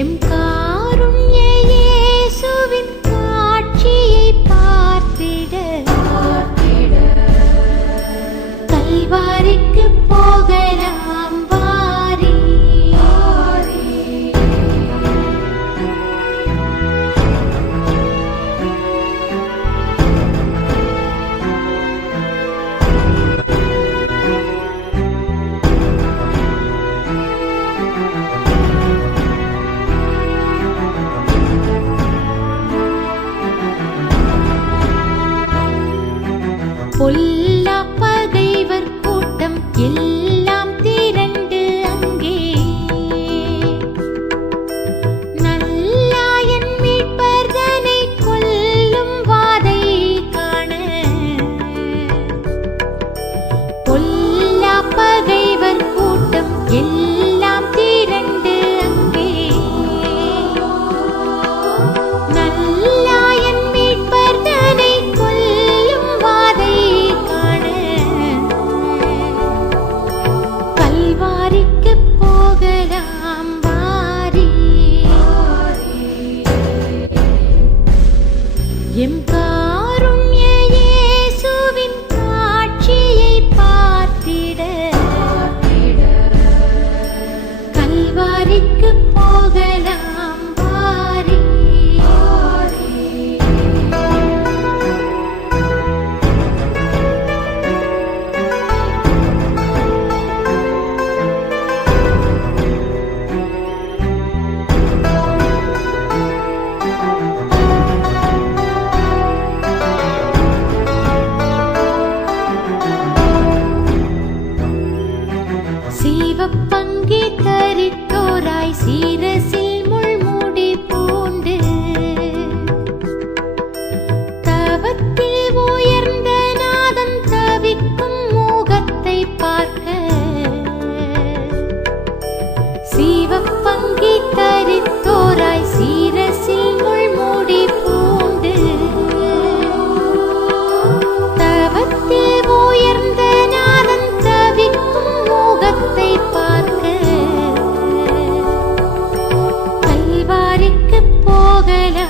M காருண்ய இயேசுவின் காட்சியை பார்த்திட கல்வாரிக்கு போகலாம் வாரி. பொல்லா பகைவர் கூட்டம் எல்லாம் திரண்டு அங்கே நல்லாயன் மீட்பர்தனை கொல்லும் வாதை காண. பொல்லா பகைவர் கூட்டம் எல்லாம் திரண்டு அங்கே நல்லாயன் மீட்பர்தனை கொல்லும் வாதை காண. கல்வாரிக்கு போகலாம் வாரி. எம் காருண்ய இயேசுவின் காட்சியை பார்த்திட கல்வாரிக்கு போகலாம் வாரி. சிவப்பங்கி தரித்தோராய் சீரசில் முள்முடி பூண்டு தவத்தில் உயர்ந்த நாதம் தவிக்கும் முகத்தை பார்க்க. சிவப்பங்கி தரித்தோராய் சீரசில் முள்முடி பூண்டு தவத்தில் உயர்ந்த நாதம் தவிக்கும் முகத்தை பார்க்க கல்வாரிக்கு போகலாம்